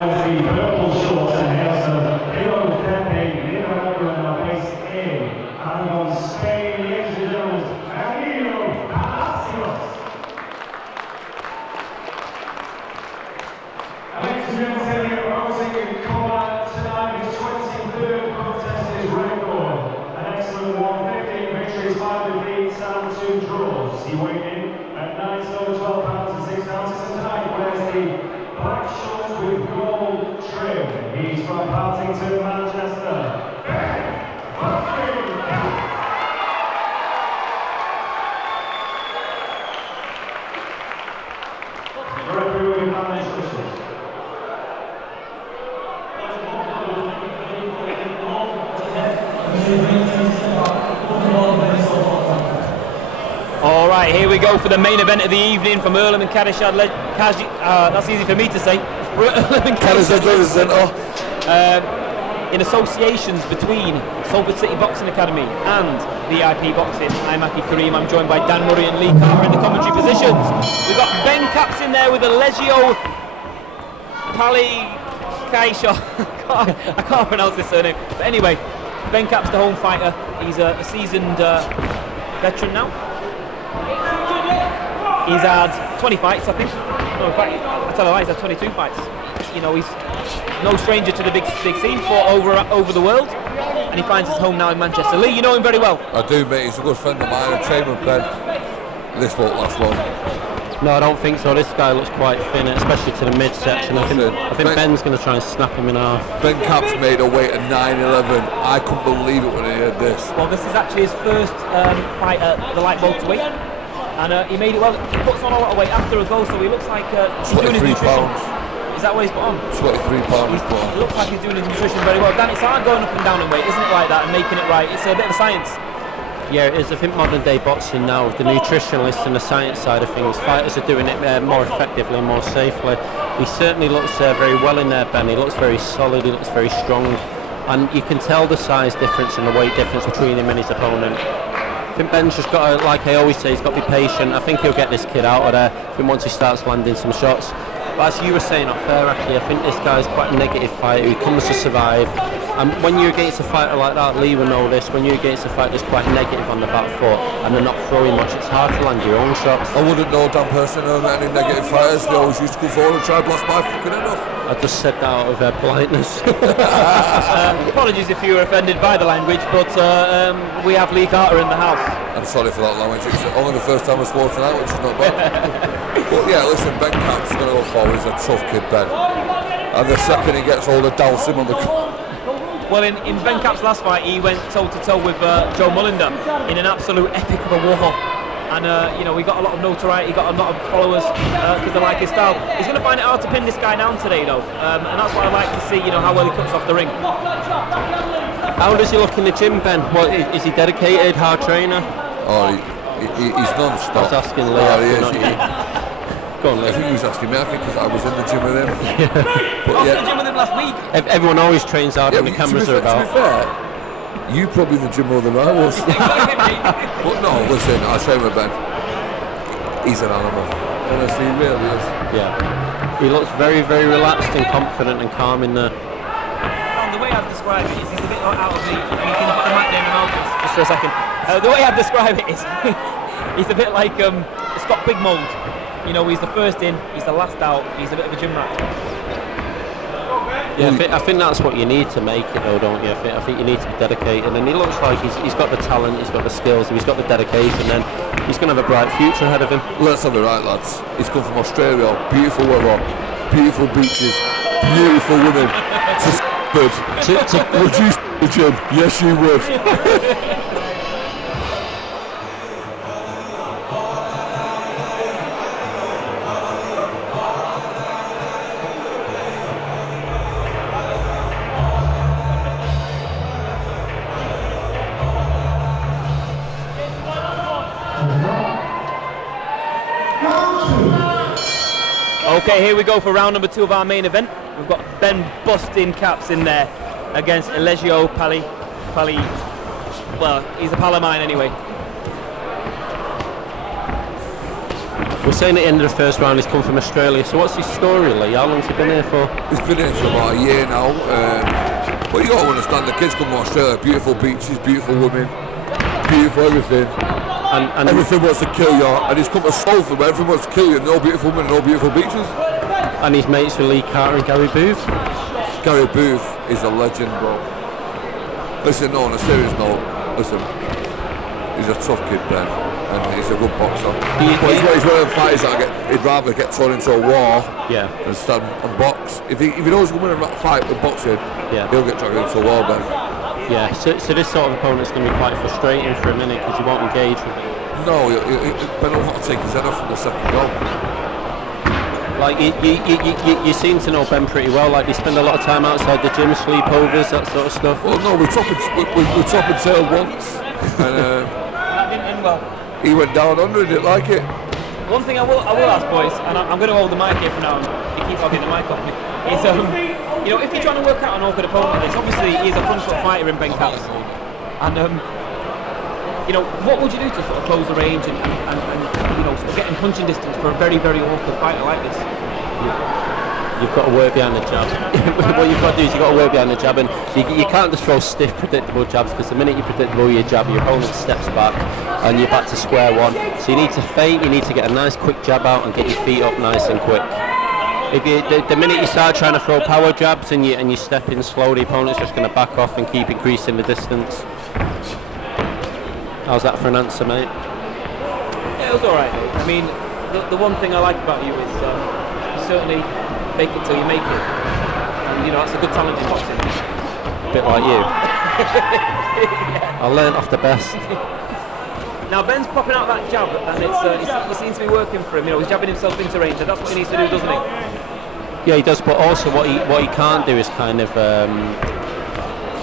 The purple shorts and hairstyle, Hero Pepe, Irlam based in, and on Spain, ladies and gentlemen, Eligio, Palacios. Ladies and gentlemen, proposing in combat tonight, his 23rd contest is record. An excellent 150 victories, 5 defeats and 2 draws. He weighed in at 9 stone, 12 pounds and 6 ounces, and tonight wears the black shorts with gold trim. He's from Palacios, Manchester. Referee Palacios. All right, here we go for the main event of the evening from Irlam and Kadishad. That's easy for me to say. In associations between Salford City Boxing Academy and VIP Boxing, I'm Aki Kareem. I'm joined by Dan Murray and Lee Carter in the commentary positions. We've got Ben Caps in there with Eligio Palacios. I can't pronounce this surname. But anyway, Ben Caps, the home fighter. He's a seasoned veteran now. He's had 20 fights, I think. No, in fact, I tell a lie, he's had 22 fights. You know, he's no stranger to the big scene, fought over the world, and he finds his home now in Manchester. Lee, you know him very well. I do, mate. He's a good friend of mine. I trained with Ben. This won't last long. No, I don't think so. This guy looks quite thin, especially to the midsection. I think Ben's going to try and snap him in half. Ben Caps made a weight of 9'11". I couldn't believe it when I heard this. Well, this is actually his first fight at the light welterweight. And he made it well. He puts on a lot of weight after as well, so he looks like he's doing his nutrition. Is that what he's put on? 23 pounds. He looks like he's doing his nutrition very well. Dan, it's hard going up and down in weight, isn't it, like that, and making it right? It's a bit of a science. Yeah, it is. I think modern day boxing now, with the nutritionalists and the science side of things, fighters are doing it more effectively, more safely. He certainly looks very well in there, Ben. He looks very solid, he looks very strong. And you can tell the size difference and the weight difference between him and his opponent. I think Ben's just got to, like I always say, he's got to be patient. I think he'll get this kid out of there once he starts landing some shots. But as you were saying up there, actually, I think this guy's quite a negative fighter. He comes to survive. And when you're against a fighter like that, Lee will know this, when you're against a fighter that's quite negative on the back foot and they're not throwing much, it's hard to land your own shots. I wouldn't know Dan personally about any negative fighters. They always used to go forward and try and blast my fucking head off. I just said that out of politeness. Apologies if you were offended by the language, but we have Lee Carter in the house. I'm sorry for that language. It's only the first time I swore tonight, which is not bad. But yeah, listen, Ben Caps is going to go forward. He's a tough kid, Ben. And the second he gets hold of douse him on the... Well, in Ben Caps' last fight, he went toe-to-toe with Joe Mullinder in an absolute epic of a war. And, you know, he got a lot of notoriety, he got a lot of followers because they like his style. He's going to find it hard to pin this guy down today, though. And that's what I like to see, you know, how well he cuts off the ring. How does he look in the gym, Ben? What, is he dedicated, hard trainer? Oh, he's non-stop. I was asking Lee. Oh, he is. Go on, Lee. I think he was asking me, because I was in the gym with him. I was in the gym with him last week. Everyone always trains hard when the cameras are about. To be fair, you probably in the gym more than I was. But no, listen, I train with Ben. He's an animal. Honestly, he really is. Yeah. He looks very, very relaxed and confident and calm in there. And the way I'd describe it is he's a bit out of the... You can put the mic down your mouth just for a second. The way I'd describe it is he's a bit like Scott Quigmold. You know, he's the first in, he's the last out, he's a bit of a gym rat. Yeah, I think that's what you need to make it though, don't you? I think you need to be dedicated, and he looks like he's got the talent, he's got the skills, he's got the dedication, and he's going to have a bright future ahead of him. Let's have it right, lads. He's come from Australia, beautiful weather, beautiful beaches, beautiful women. Would you the gym? Yes, you would. Okay, here we go for round number 2 of our main event. We've got Ben busting Caps in there against Eligio well, he's a pal of mine anyway. We're saying at the end of the first round he's come from Australia, so what's his story, Lee? How long's he been here for? He's been here for about a year now. But you got to understand, the kids come from Australia, beautiful beaches, beautiful women, beautiful everything. And everything wants to kill you, and he's come to Salford where everyone wants to kill you, no beautiful women, no beautiful beaches. And he's mates with Lee Carter and Gary Booth. Gary Booth is a legend, bro. Listen, no, on a serious note, listen, he's a tough kid, Ben, and he's a good boxer. But he's one of the fighters that he'd rather get thrown into a war than stand and box. If he knows he's going to win a fight with boxing, he'll get dragged into a war, Ben. Yeah, so this sort of opponent's going to be quite frustrating for a minute because you won't engage with him. No, Ben will have to take his head off from the second go. Like, you seem to know Ben pretty well. Like, you spend a lot of time outside the gym, sleepovers, that sort of stuff. Well, no, we top and tailed once, and That didn't end well. he went down under and didn't like it. One thing I will ask, boys, and I'm going to hold the mic here for now, and you keep hogging the mic off me, is, you know, if you're trying to work out an awkward opponent like this, obviously he's a front foot fighter in Ben Caps, and, you know, what would you do to sort of close the range and you know, sort of get in punching distance for a very, very awkward fighter like this? You've got to work behind the jab. What you've got to do is you've got to work behind the jab, and you can't just throw stiff, predictable jabs, because the minute you predictable your jab, your opponent steps back and you're back to square one. So you need to feint, you need to get a nice quick jab out and get your feet up nice and quick. If you, the minute you start trying to throw power jabs and you step in slow, the opponent's just going to back off and keep increasing the distance. How's that for an answer, mate? Yeah, it was alright, mate. I mean, the one thing I like about you is you certainly fake it till you make it. And, you know, that's a good talent in boxing. A bit like you. I learnt off the best. Now, Ben's popping out that jab, and it seems to be working for him. You know, he's jabbing himself into range, and that's what he needs to do, doesn't he? Yeah, he does, but also what he can't do is kind of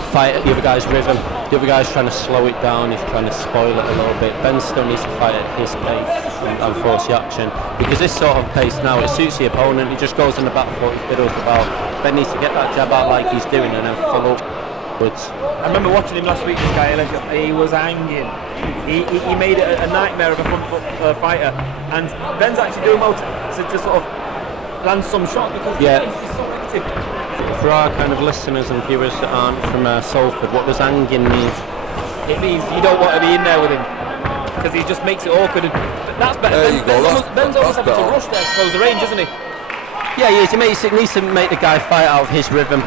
fight at the other guy's rhythm. The other guy's trying to slow it down, he's trying to spoil it a little bit. Ben still needs to fight at his pace and force the action, because this sort of pace now, it suits the opponent. He just goes in the back foot and fiddles about. Ben needs to get that jab out like he's doing and then follow upwards. I remember watching him last week, this guy Eligio. He was hanging. He made it a nightmare of a front foot fighter, and Ben's actually doing well to sort of land some shot, because he's so active. For our kind of listeners and viewers that aren't from Salford, what does hanging mean? It means you don't want to be in there with him, because he just makes it awkward. And that's better. Ben's almost having to rush there to close the range, isn't he? Yeah, he is. He needs to make the guy fight out of his rhythm.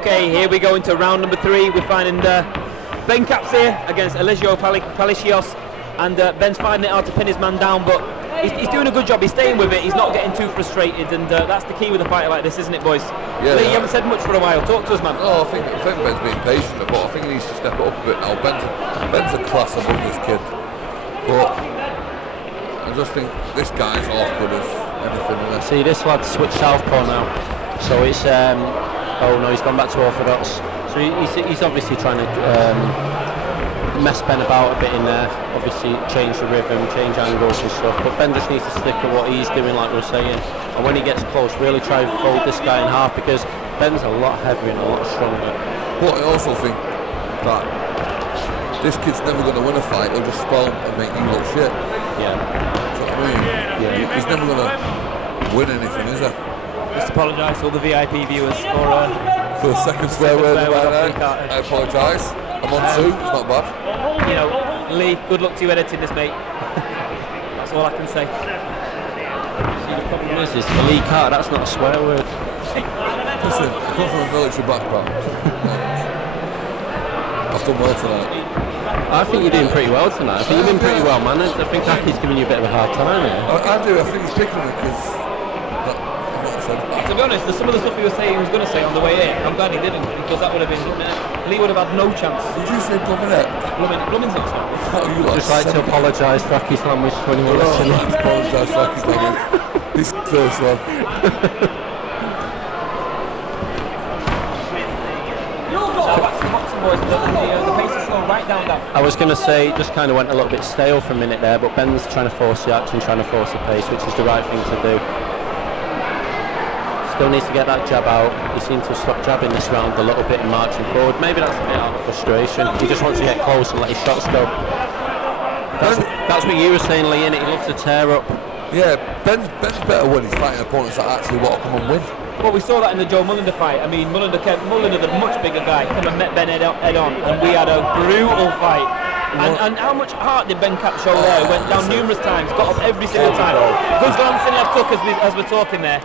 Okay, here we go into round number 3. We're finding Ben Caps here against Eligio Palacios, and Ben's finding it hard to pin his man down, but he's doing a good job. He's staying with it. He's not getting too frustrated, and that's the key with a fighter like this, isn't it, boys? Yeah, Lee, you haven't said much for a while. Talk to us, man. No, I think Ben's being patient, but I think he needs to step it up a bit now. Ben's a class above this kid, but I just think this guy's awkward as anything. See, this lad's switched southpaw now, so it's oh no, he's gone back to orthodox. So he's obviously trying to mess Ben about a bit in there, obviously change the rhythm, change angles and stuff, but Ben just needs to stick to what he's doing, like we were saying, and when he gets close, really try and fold this guy in half, because Ben's a lot heavier and a lot stronger. But I also think that this kid's never going to win a fight. He'll just spell and make you look shit. Yeah. Do you know what I mean? Yeah. He's never going to win anything, is he? Just apologise to all the VIP viewers for a second swear word. I apologise. I'm on 2. It's not bad. You know, Lee, good luck to you editing this, mate. That's all I can say. See, the problem is for Lee Carter, that's not a swear word. Listen, I come from a military background. I've done well tonight. I think you're doing pretty well tonight. I think you've been pretty well managed. I think Aki's giving you a bit of a hard time here. I do. I think he's picking me because. To be honest, some of the stuff he was saying he was going to say on the way in, I'm glad he didn't, because that would have been Lee would have had no chance. Did you say Blooming? Blooming's not smart. Just like to apologise for Aki's language to anyone listening. I'd apologise for Aki's language. This first one. boys. The pace is slowed right down. I was going to say, it just kind of went a little bit stale for a minute there, but Ben's trying to force the action, trying to force the pace, which is the right thing to do. Still needs to get that jab out. He seems to stop jabbing this round a little bit and marching forward. Maybe that's a bit out of frustration. He just wants to get close and let his shots go. That's what you were saying, Lee, innit? He loves to tear up. Yeah, Ben's better when he's fighting opponents that actually want to come and win. Well, we saw that in the Joe Mullender fight. I mean, Mullender, the much bigger guy, came and met Ben head on, and we had a brutal fight. And how much heart did Ben Cap show there? He went down numerous times, got up every single time. Good glancing left hook as we're talking there.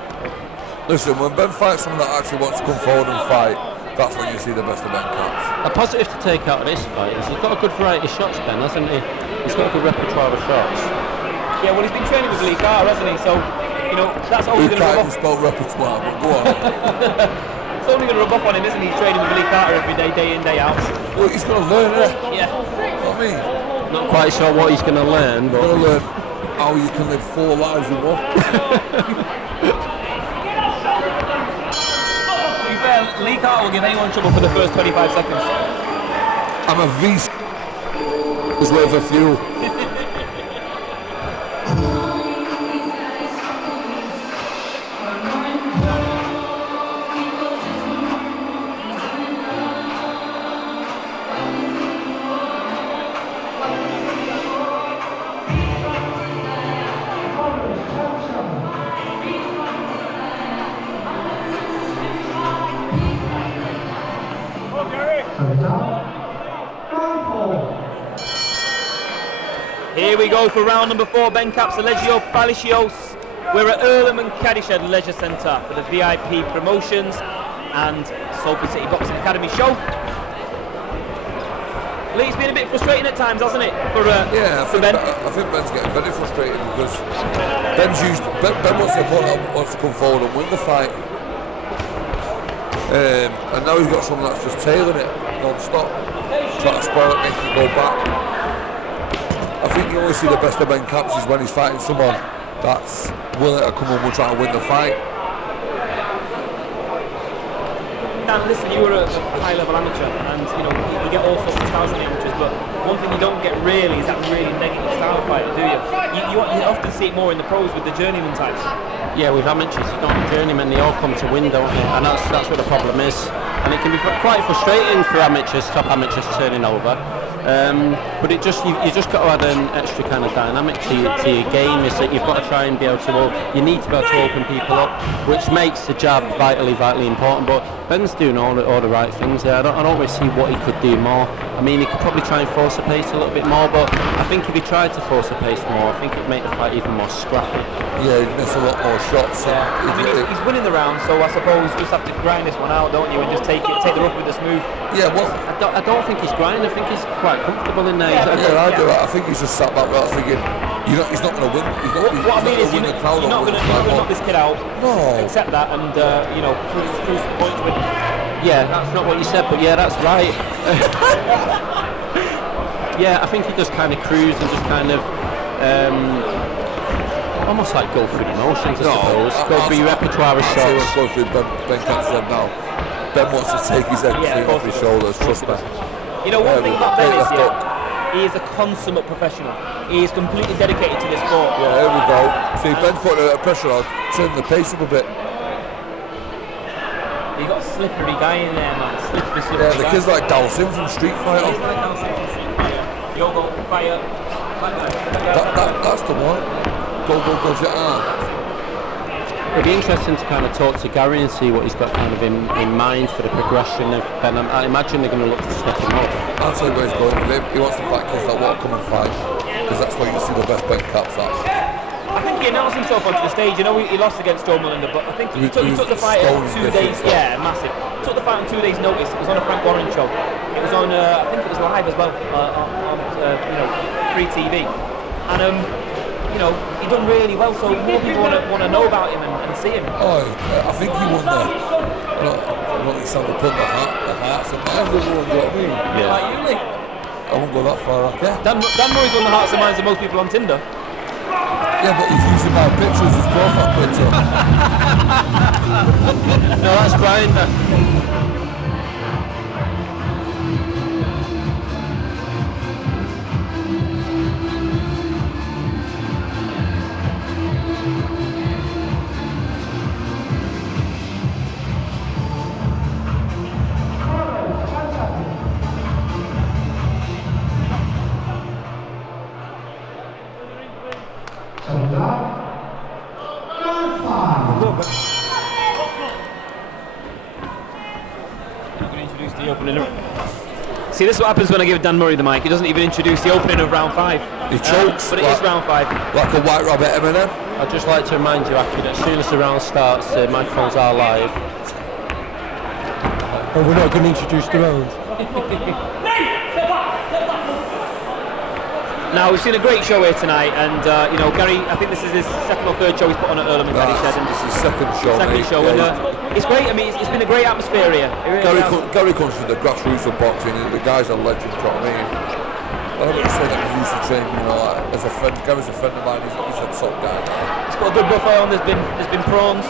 Listen, when Ben fights someone that actually wants to come forward and fight, that's when you see the best of Ben Caps. A positive to take out of this fight is he's got a good variety of shots, Ben, hasn't he? He's got a good repertoire of shots. Yeah, well, he's been training with Lee Carter, hasn't he? So, you know, that's always going to rub off. Spell repertoire, but go on. It's only going to rub off on him, isn't he? He's training with Lee Carter every day in, day out. Well, he's going to learn it. Yeah. You know what I mean? Not quite sure what he's going to learn, but... He's going to learn how you can live 4 lives in one. To be fair, Lee Carter will give anyone trouble for the first 25 seconds. I'm a V is worth of fuel. Here we go for round number 4, Ben Caps, Eligio, Palacios. We're at Irlam and Caddishead Leisure Centre for the VIP promotions and Salford City Boxing Academy show. Lee, it's been a bit frustrating at times, hasn't it? I think Ben? I think Ben's getting very frustrated because Ben wants the opponent that wants to come forward and win the fight. And now he's got someone that's just tailing it non-stop, trying to spoil it, make it go back. I think you only see the best of Ben Caps is when he's fighting someone that's willing to come and try to win the fight. Dan, listen, you were a high-level amateur, and you know you get all sorts of styles in the amateurs, but one thing you don't get really is that really negative style fighter, do you? You often see it more in the pros with the journeyman types. Yeah, with amateurs, you don't journeymen, they all come to win, don't they? And that's what the problem is. And it can be quite frustrating for amateurs, top amateurs turning over. But you just got to add an extra kind of dynamic to your game. Is that you've got to try and be able to, you need to be able to open people up, which makes the jab vitally important. But Ben's doing all the right things there. I don't really see what he could do more. I mean, he could probably try and force the pace a little bit more, but I think if he tried to force the pace more, I think it'd make the fight even more scrappy. Yeah, he'd miss a lot more shots. Yeah. I mean, he's winning the round, so I suppose you just have to grind this one out, don't you, and just take the rough with the smooth. Yeah, well, I don't think he's grinding. I think he's quite comfortable in there. I do. I think he's just sat back there thinking, he's not going to win. What I mean is, you're not going to knock this kid out. No. Accept that and cruise the points with. Yeah, that's not what you said, but yeah, that's right. Yeah, I think he just kind of cruise and just kind of almost like go through the motions, I suppose. Go through your repertoire of shots. Let's go through Ben Caps' head now. Ben wants to take his head off his shoulders, trust me. You know, one thing about Ben is, he is a consummate professional. He is completely dedicated to this sport. Yeah, here we go. See, Ben's putting a bit of pressure on, turning the pace up a bit. You got a slippery guy in there, man. Slippery Yeah, the guy. kid's like Dawson from Street Fighter. He's like Dawson from Street Fighter. Yogo, fire. That's the one. Go, your arm. It'd be interesting to kind of talk to Gary and see what he's got kind of in mind for the progression of Ben. I imagine they're going to look to step him up. I'll tell you where he's going with him. He wants to fight kids that want to come and fight, because that's where you see the best Ben Caps at. I think he announced himself onto the stage. You know, he lost against Joe Mullender, but I think he took the fight on 2 days. Yeah, massive. Took the fight on 2 days' notice. It was on a Frank Warren show. It was on, I think it was live as well, on free TV. And he done really well. So more people want to know about him and see him. Oh, I think he won there. He started putting the hearts and minds of everyone. You know what I mean? Yeah. Like you, Lee. I won't go that far. Okay. Dan Murray's won the hearts and minds of most people on Tinder. Yeah, but he's using my picture as his profile picture. No, that's Grinder. Introduce the opening. See, this is what happens when I give Dan Murray the mic. He doesn't even introduce the opening of round 5. He chokes. But it is round 5. Like a white rabbit, Eminem. I'd just like to remind you, Aki, that as soon as the round starts, the microphones are live. Oh, we're not going to introduce the round. Now, we've seen a great show here tonight, and you know, Gary, I think this is his second or third show he's put on at Irlam, and Gary said. This is his second show. And it's great. I mean, it's been a great atmosphere here. Gary comes from the grassroots of boxing, and the guy's a legend, you know what I mean? I don't say that he used to train, you know, like, as a friend. Gary's a friend of mine, he's a top guy. He's put a good buffet on, there's been prawns.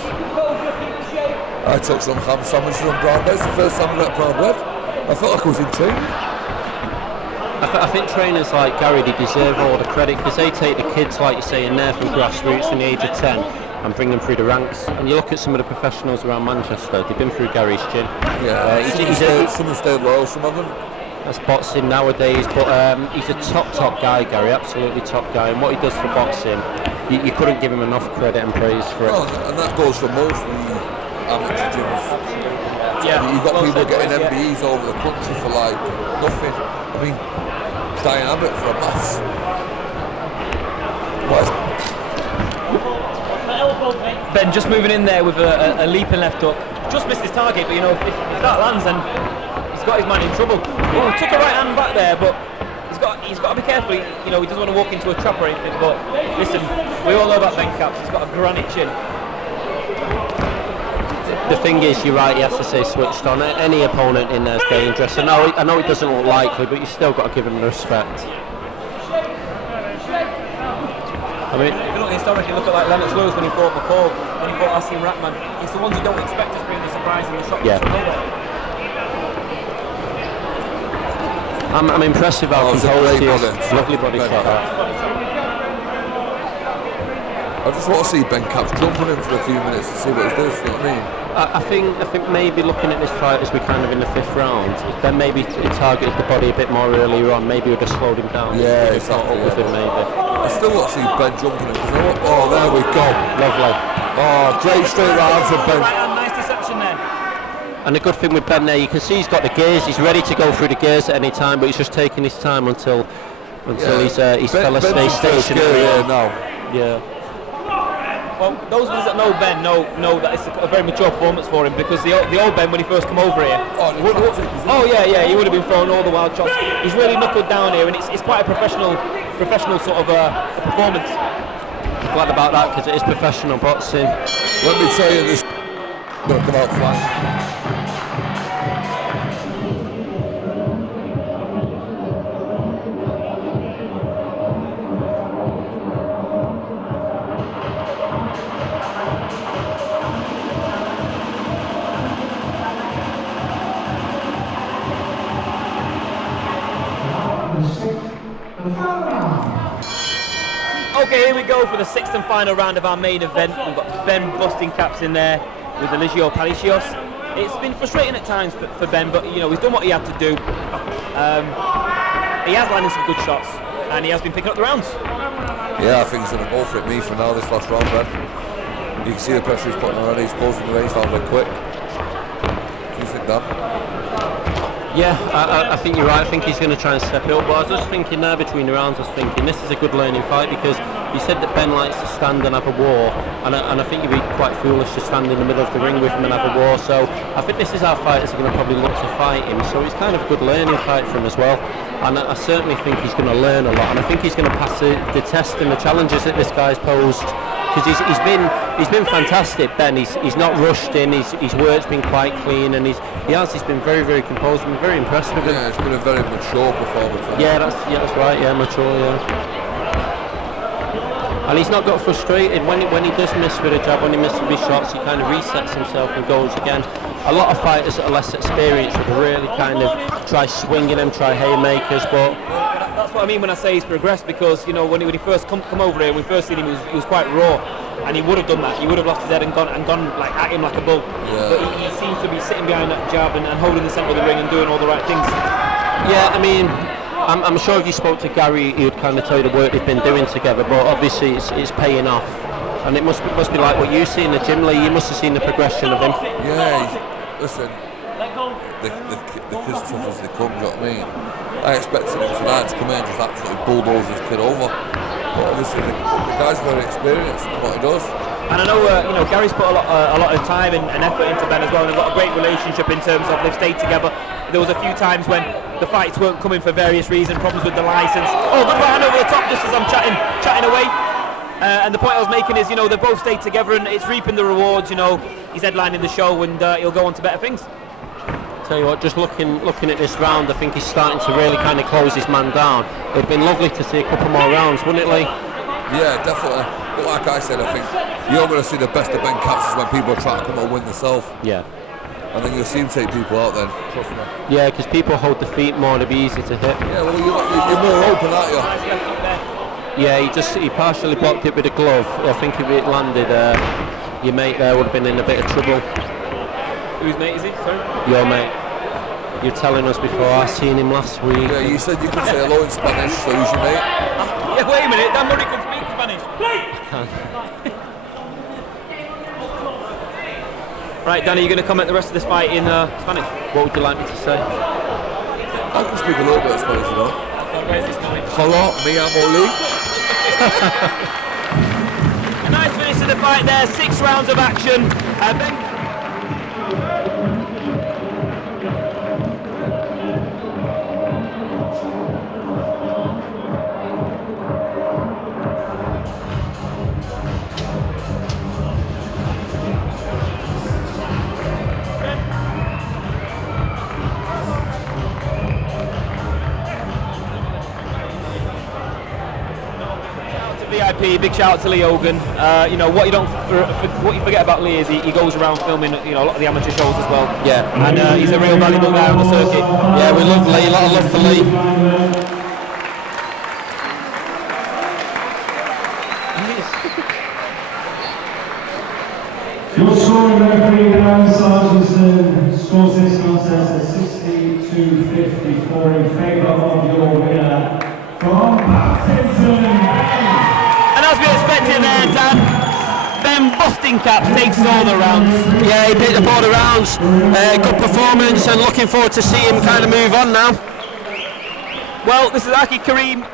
I took some ham sandwiches on brown bread. It's the first time I got brown bread. I felt like I was in training. I think trainers like Gary, they deserve all the credit because they take the kids, like you say, in there from grassroots from the age of 10 and bring them through the ranks. And you look at some of the professionals around Manchester, they've been through Gary's gym. Yeah, some have stayed loyal, some of them. That's boxing nowadays, but he's a top guy, Gary, absolutely top guy. And what he does for boxing, you couldn't give him enough credit and praise for it. No, and that goes for most of the amateur gyms. Yeah, you've got people getting MBEs over the country for like nothing. I mean, Diane Abbott for a maths. Ben just moving in there with a leaping left hook. Just missed his target, but you know, if that lands, then he's got his man in trouble. Oh, he took a right hand back there, but he's got to be careful. You know, he doesn't want to walk into a trap or anything. But listen, we all know about Ben Caps. He's got a granite chin. The thing is, you're right, he has to stay switched on. Any opponent in there is dangerous. I know it doesn't look likely, but you still got to give him the respect. I mean, if you look historically, look at like Lennox Lewis when he fought McCall, when he fought Asim Rahman. It's the ones you don't expect to bring the surprise in the shot. Yeah. I'm impressed with how composed he is. Lovely body shot. I just want to see Ben Caps jump on him for a few minutes to see what he does, you know what I mean? I think maybe looking at this fight as we're kind of in the 5th round, then maybe he targeted the body a bit more earlier on, maybe we would have slowed him down. Yeah, exactly. With him, maybe. I still want to see Ben jumping him, because oh, there we go. Lovely. Oh, great straight rounds from Ben. Nice deception there. And the good thing with Ben there, you can see he's got the gears, he's ready to go through the gears at any time, but he's just taking his time until he's fell asleep station. Now. Yeah. Well, those of us that know Ben know that it's a very mature performance for him, because the old Ben, when he first came over here, he would have been throwing all the wild shots. He's really knuckled down here, and it's quite a professional sort of a performance. I'm glad about that, because it is professional boxing. Let me tell you, this going to come out flying. Okay, here we go for the 6th and final round of our main event. We've got Ben busting Caps in there with Eligio Palacios. It's been frustrating at times for Ben, but you know, he's done what he had to do. He has landed some good shots, and he has been picking up the rounds. Yeah, I think he's going to go for it, me, for now, this last round, Ben. You can see the pressure he's putting already. He's closing the range down very quick. What do you think, Dan? Yeah, I think you're right. I think he's going to try and step it up. But I was just thinking there between the rounds, I was thinking this is a good learning fight, because you said that Ben likes to stand and have a war, and I think you'd be quite foolish to stand in the middle of the ring with him and have a war. So I think this is how fighters are going to probably look to fight him. So it's kind of a good learning fight for him as well. And I certainly think he's going to learn a lot, and I think he's going to pass the test and the challenges that this guy's posed. Because he's been fantastic, Ben. He's not rushed in. His work's been quite clean, and he's been very, very composed. I've been very impressed with him. Yeah, it's been a very mature performance. Yeah, that's right. Yeah, mature. Yeah. And he's not got frustrated when he does miss with a jab, when he misses with his shots. He kind of resets himself and goes again. A lot of fighters that are less experienced would really kind of try swinging them, try haymakers, but. That's what I mean when I say he's progressed, because you know when he first come over here, when we first seen him, he was quite raw, and he would have done that. He would have lost his head and gone like at him like a bull. Yeah. But he seems to be sitting behind that jab and holding the centre of the ring and doing all the right things. Yeah, I mean, I'm sure if you spoke to Gary, he would kind of tell you the work they've been doing together. But obviously, it's paying off, and it must be like what you see in the gym, Lee. You must have seen the progression of him. Yeah, listen, the kid's tough as they come. Do you know what I mean? I expected him tonight to come in and just absolutely bulldoze this kid over. But obviously, the guy's very experienced in what he does. And I know, Gary's put a lot of time and effort into Ben as well, and they've got a great relationship in terms of they've stayed together. There was a few times when the fights weren't coming for various reasons, problems with the license. Oh, good right hand over the top just as I'm chatting away. And the point I was making is, they both stayed together and it's reaping the rewards. He's headlining the show and he'll go on to better things. Tell you what, just looking at this round, I think he's starting to really kind of close his man down. It'd been lovely to see a couple more rounds, wouldn't it, Lee? Yeah, definitely. But like I said, I think you're going to see the best of Ben Capps when people are trying to come and win themselves. Yeah. And then you'll see him take people out then, trust me. Yeah, because people hold the feet more, it'll be easy to hit. Yeah, well, you're more open, aren't you? Yeah, he partially blocked it with a glove. I think if it landed, your mate there would have been in a bit of trouble. Whose mate is he? Sorry? Your mate. You were telling us before, I seen him last week. Yeah, you said you could say hello in Spanish, so who's your mate? Yeah, wait a minute, Dan Murray can speak Spanish. Right, Danny, you're going to comment the rest of this fight in Spanish? What would you like me to say? I can speak a little bit of Spanish, you know. Where's this going? Hello, me amo Lee. A nice finish to the fight there, 6 rounds of action. Ben VIP, big shout out to Lee Hogan. What you forget about Lee is he goes around filming a lot of the amateur shows as well. Yeah. And he's a real valuable guy on the circuit. Yeah, we love Lee, a lot of love for Lee. Your scoring referee Darren Sargent scores this contest at 62-54 in favour of your winner from Palacios. And as we expected there, Dan, Ben Bustingcaps takes all the rounds. Yeah, he picked up all the rounds. Good performance and looking forward to see him kind of move on now. Well, this is Aki Kareem